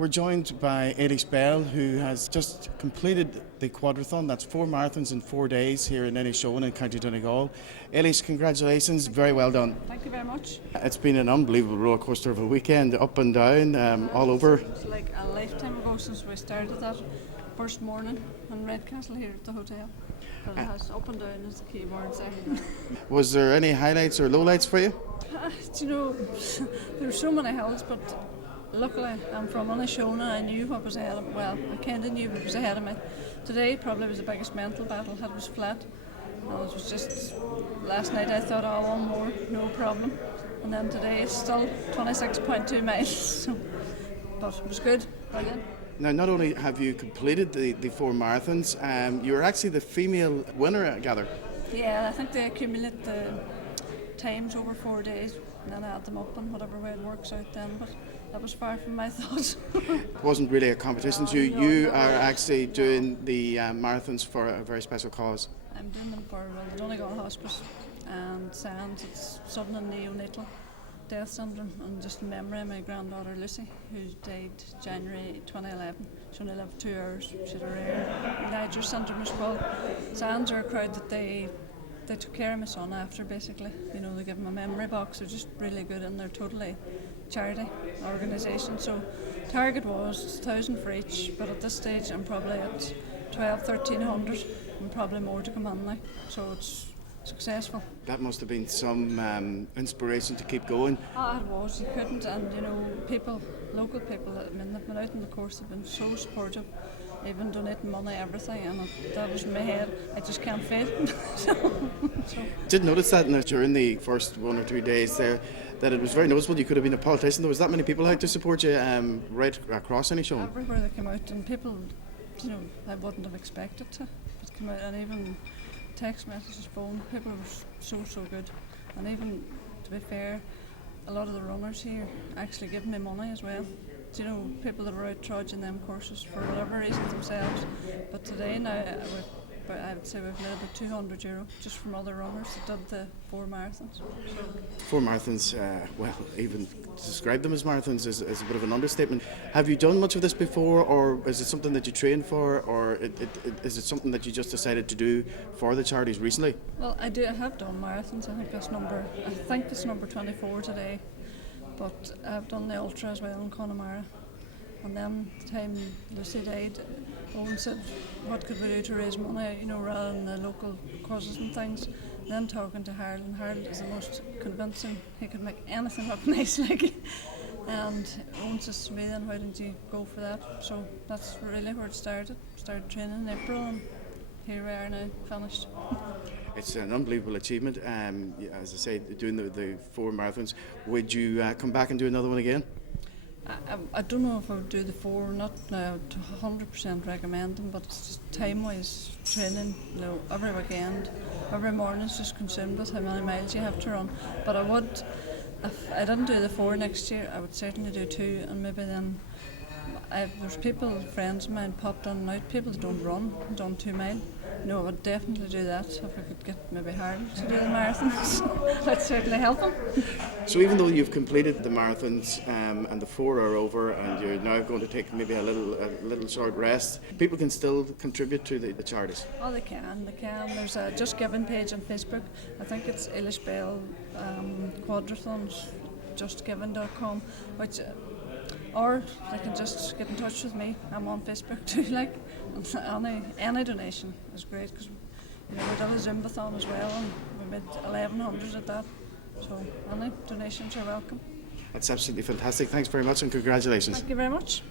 We're joined by Eilish who has just completed the quadrathon. That's 4 marathons in 4 days here in Inishowen in County Donegal. Eilish, congratulations, very well done. Thank you very much. It's been an unbelievable roller coaster of a weekend, up and down, all over. It's like a lifetime ago since we started that first morning in Redcastle here at the hotel. But it has up and down as the key words there. Was there any highlights or lowlights for you? There were so many hills, but luckily I'm from Inishowen. I knew what was ahead of me. Well, I kind of knew what was ahead of me. Today probably was the biggest mental battle. It was flat. And it was just, last night I thought, oh, one more, no problem. And then today it's still 26.2 miles. But it was good, brilliant. Now, not only have you completed the 4 marathons, you were actually the female winner, I gather. Yeah, I think they accumulate the times over 4 days and then add them up in whatever way it works out then. But that was far from my thoughts. It wasn't really a competition, so you are actually doing the marathons for a very special cause. I'm doing them for the Donegal Hospice and SANS. It's sudden and neonatal death syndrome, and just in memory of my granddaughter Lucy, who died January 2011. She only lived 2 hours. She had a rare Niger syndrome as well. SANS are a crowd that they took care of my son after, basically. You know, they give him a memory box. They're just really good, and they're totally charity organisation. So target was 1,000 for each, but at this stage I'm probably at 1,200-1,300 and probably more to come on now. So it's successful. That must have been some inspiration to keep going. Oh, it was. You couldn't, and you know, local people, I mean, they've been out in the course, they've been so supportive, even donating money, everything, and that was in my head. I just can't fail. Did notice that during the first 1 or 2 days there, that it was very noticeable. You could have been a politician. There was that many people out to support you right across Inishowen. Everywhere they came out, and people, you know, I wouldn't have expected to come out, and even text messages, phone, people were so good. And even, to be fair, a lot of the runners here actually give me money as well. You know, people that are out trudging them courses for whatever reasons themselves. But today now, I would say we've made about €200 just from other runners that did the 4 marathons. 4 marathons, well, even to describe them as marathons is a bit of an understatement. Have you done much of this before, or is it something that you train for, or is it something that you just decided to do for the charities recently? Well, I have done marathons. I think it's number 24 today. But I've done the ultra as well in Connemara. And then the time Lucy died, Owen said, what could we do to raise money, you know, rather than the local causes and things. And then talking to Harold, and Harold is the most convincing. He could make anything look nice, like. And Owen says to me, then why didn't you go for that? So that's really where it started. Started training in April, and here we are now, finished. It's an unbelievable achievement. As I say, doing the 4 marathons. Would you come back and do another one again? I don't know if I would do the 4, not now to 100% recommend them, but it's just time-wise training, you know, every weekend, every morning is just consumed with how many miles you have to run. But I would, if I didn't do the 4 next year, I would certainly do 2, and maybe then there's people, friends of mine, popped in and out, people that don't run, done 2 mile. No, I would definitely do that if I could get maybe Harold to do the marathons. That'd certainly help him. So even though you've completed the marathons and the 4 are over, and you're now going to take maybe a little short rest, people can still contribute to the charities? Oh, they can. There's a Just Giving page on Facebook. I think it's Eilish Quadrathon, justgiving.com, which... or they can just get in touch with me. I'm on Facebook too, like. Any donation is great, because you know, we did a Zumbathon as well, and we made 1,100 at that. So any donations are welcome. That's absolutely fantastic. Thanks very much, and congratulations. Thank you very much.